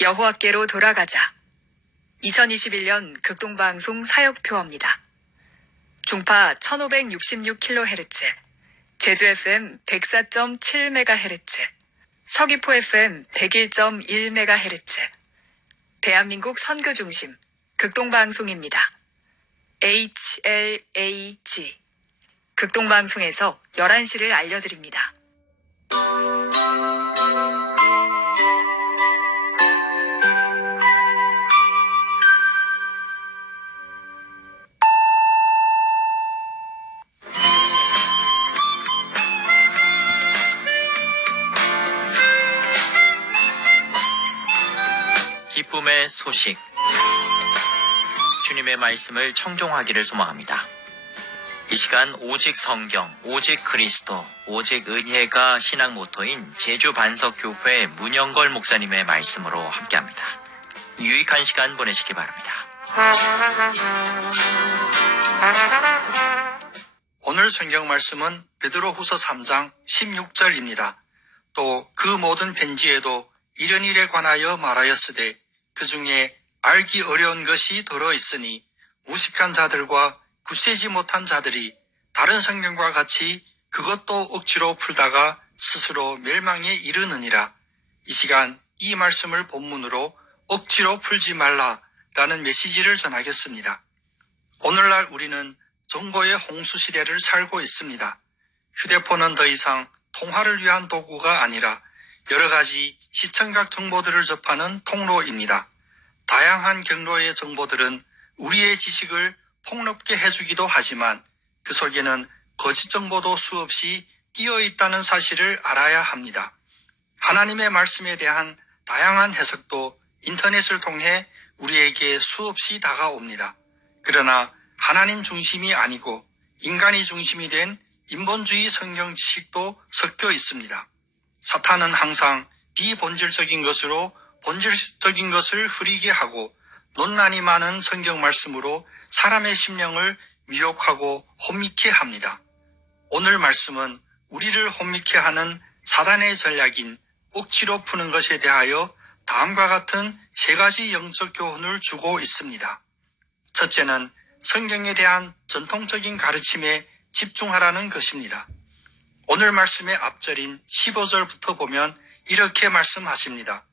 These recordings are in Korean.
여호와께로 돌아가자. 2021년 극동방송 사역표어입니다. 중파 1566kHz, 제주 FM 104.7MHz, 서귀포 FM 101.1MHz, 대한민국 선교중심 극동방송입니다. HLAG 극동방송에서 11시를 알려드립니다. 기쁨의 소식, 주님의 말씀을 청종하기를 소망합니다. 이 시간 오직 성경, 오직 그리스도, 오직 은혜가 신앙 모토인 제주 반석교회 문영걸 목사님의 말씀으로 함께합니다. 유익한 시간 보내시기 바랍니다. 오늘 성경 말씀은 베드로후서 3장 16절입니다. 또 그 모든 편지에도 이런 일에 관하여 말하였으되 그 중에 알기 어려운 것이 들어있으니 무식한 자들과 굳세지 못한 자들이 다른 성경과 같이 그것도 억지로 풀다가 스스로 멸망에 이르느니라. 이 시간 이 말씀을 본문으로 억지로 풀지 말라라는 메시지를 전하겠습니다. 오늘날 우리는 정보의 홍수시대를 살고 있습니다. 휴대폰은 더 이상 통화를 위한 도구가 아니라 여러 가지 시청각 정보들을 접하는 통로입니다. 다양한 경로의 정보들은 우리의 지식을 폭넓게 해주기도 하지만 그 속에는 거짓 정보도 수없이 끼어 있다는 사실을 알아야 합니다. 하나님의 말씀에 대한 다양한 해석도 인터넷을 통해 우리에게 수없이 다가옵니다. 그러나 하나님 중심이 아니고 인간이 중심이 된 인본주의 성경 지식도 섞여 있습니다. 사탄은 항상 비본질적인 것으로 본질적인 것을 흐리게 하고 논란이 많은 성경 말씀으로 사람의 심령을 미혹하고 혼미케 합니다. 오늘 말씀은 우리를 혼미케 하는 사단의 전략인 억지로 푸는 것에 대하여 다음과 같은 세 가지 영적 교훈을 주고 있습니다. 첫째는 성경에 대한 전통적인 가르침에 집중하라는 것입니다. 오늘 말씀의 앞절인 15절부터 보면 이렇게 말씀하십니다.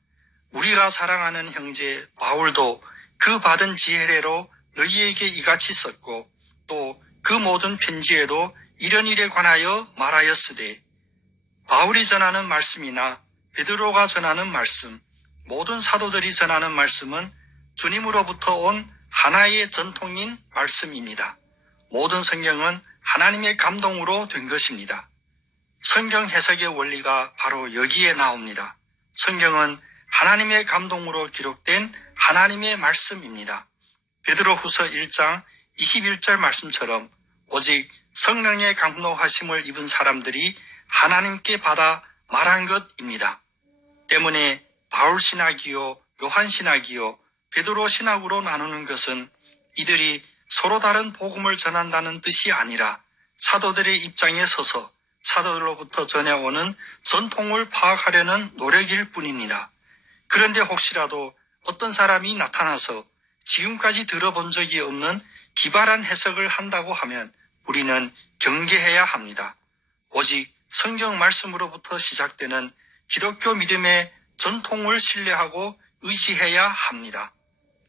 우리가 사랑하는 형제 바울도 그 받은 지혜대로 너희에게 이같이 썼고 또 그 모든 편지에도 이런 일에 관하여 말하였으되. 바울이 전하는 말씀이나 베드로가 전하는 말씀, 모든 사도들이 전하는 말씀은 주님으로부터 온 하나의 전통인 말씀입니다. 모든 성경은 하나님의 감동으로 된 것입니다. 성경 해석의 원리가 바로 여기에 나옵니다. 성경은 하나님의 감동으로 기록된 하나님의 말씀입니다. 베드로후서 1장 21절 말씀처럼 오직 성령의 감동하심을 입은 사람들이 하나님께 받아 말한 것입니다. 때문에 바울 신학이요, 요한 신학이요, 베드로 신학으로 나누는 것은 이들이 서로 다른 복음을 전한다는 뜻이 아니라 사도들의 입장에 서서 사도들로부터 전해오는 전통을 파악하려는 노력일 뿐입니다. 그런데 혹시라도 어떤 사람이 나타나서 지금까지 들어본 적이 없는 기발한 해석을 한다고 하면 우리는 경계해야 합니다. 오직 성경 말씀으로부터 시작되는 기독교 믿음의 전통을 신뢰하고 의지해야 합니다.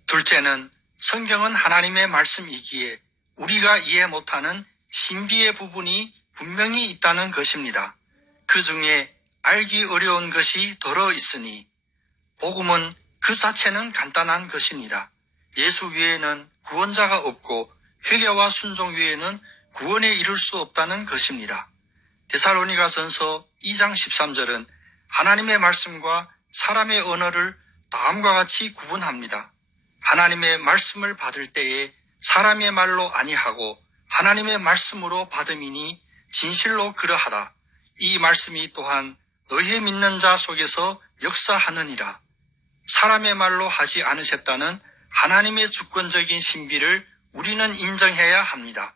둘째는 성경은 하나님의 말씀이기에 우리가 이해 못하는 신비의 부분이 분명히 있다는 것입니다. 그 중에 알기 어려운 것이 들어있으니 복음은 그 자체는 간단한 것입니다. 예수 외에는 구원자가 없고 회개와 순종 외에는 구원에 이를 수 없다는 것입니다. 데살로니가전서 2장 13절은 하나님의 말씀과 사람의 언어를 다음과 같이 구분합니다. 하나님의 말씀을 받을 때에 사람의 말로 아니하고 하나님의 말씀으로 받음이니 진실로 그러하다. 이 말씀이 또한 너희 믿는 자 속에서 역사하느니라. 사람의 말로 하지 않으셨다는 하나님의 주권적인 신비를 우리는 인정해야 합니다.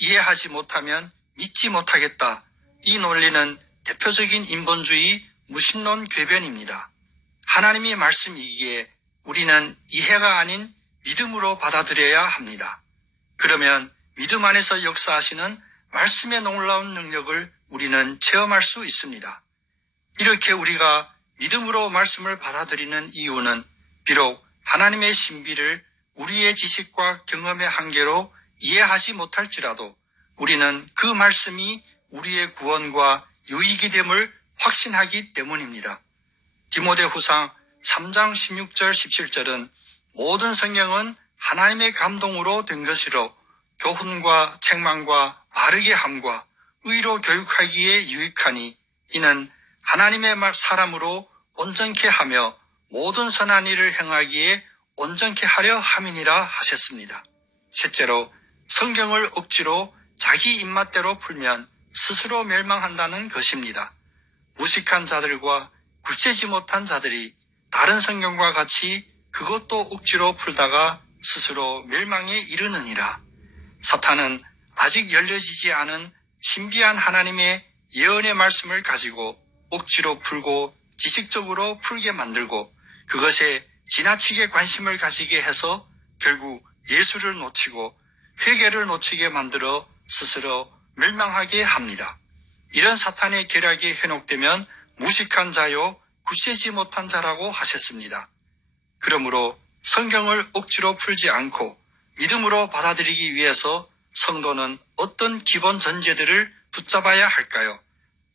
이해하지 못하면 믿지 못하겠다. 이 논리는 대표적인 인본주의 무신론 궤변입니다. 하나님의 말씀이기에 우리는 이해가 아닌 믿음으로 받아들여야 합니다. 그러면 믿음 안에서 역사하시는 말씀의 놀라운 능력을 우리는 체험할 수 있습니다. 이렇게 우리가 믿음으로 말씀을 받아들이는 이유는 비록 하나님의 신비를 우리의 지식과 경험의 한계로 이해하지 못할지라도 우리는 그 말씀이 우리의 구원과 유익이 됨을 확신하기 때문입니다. 디모데후상 3장 16절 17절은 모든 성경은 하나님의 감동으로 된 것이로 교훈과 책망과 바르게 함과 의로 교육하기에 유익하니 이는 하나님의 사람으로 온전케 하며 모든 선한 일을 행하기에 온전케 하려 함이니라 하셨습니다. 셋째로 성경을 억지로 자기 입맛대로 풀면 스스로 멸망한다는 것입니다. 무식한 자들과 굳세지 못한 자들이 다른 성경과 같이 그것도 억지로 풀다가 스스로 멸망에 이르느니라. 사탄은 아직 열려지지 않은 신비한 하나님의 예언의 말씀을 가지고 억지로 풀고 지식적으로 풀게 만들고 그것에 지나치게 관심을 가지게 해서 결국 예수를 놓치고 회개를 놓치게 만들어 스스로 멸망하게 합니다. 이런 사탄의 계략이 현혹되면 무식한 자요 굳세지 못한 자라고 하셨습니다. 그러므로 성경을 억지로 풀지 않고 믿음으로 받아들이기 위해서 성도는 어떤 기본 전제들을 붙잡아야 할까요?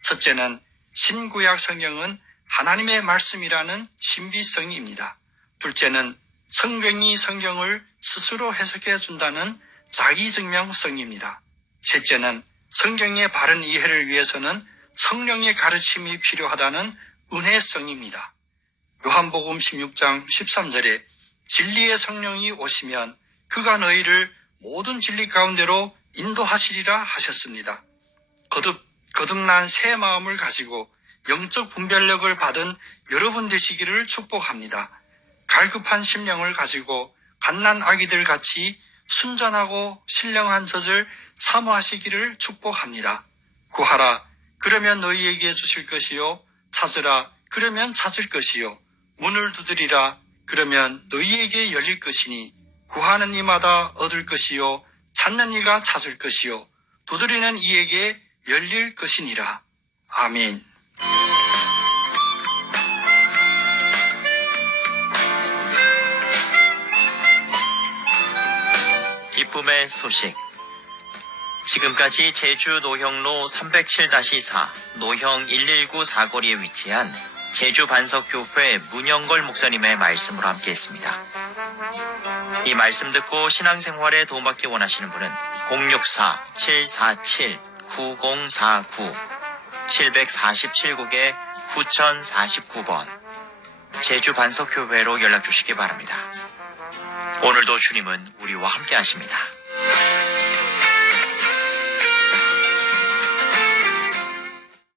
첫째는 신구약 성경은 하나님의 말씀이라는 신비성입니다. 둘째는 성경이 성경을 스스로 해석해 준다는 자기증명성입니다. 셋째는 성경의 바른 이해를 위해서는 성령의 가르침이 필요하다는 은혜성입니다. 요한복음 16장 13절에 진리의 성령이 오시면 그가 너희를 모든 진리 가운데로 인도하시리라 하셨습니다. 거듭난 새 마음을 가지고 영적 분별력을 받은 여러분 되시기를 축복합니다. 갈급한 심령을 가지고 갓난 아기들 같이 순전하고 신령한 젖을 사모하시기를 축복합니다. 구하라 그러면 너희에게 주실 것이요 찾으라 그러면 찾을 것이요 문을 두드리라 그러면 너희에게 열릴 것이니 구하는 이마다 얻을 것이요 찾는 이가 찾을 것이요 두드리는 이에게 열릴 것이니라. 아멘. 기쁨의 소식. 지금까지 제주 노형로 307-4 노형 119 사거리에 위치한 제주 반석교회 문영걸 목사님의 말씀으로 함께했습니다. 이 말씀 듣고 신앙생활에 도움받기 원하시는 분은 064-747-9049 747국에 9049번 제주 반석교회로 연락 주시기 바랍니다. 오늘도 주님은 우리와 함께 하십니다.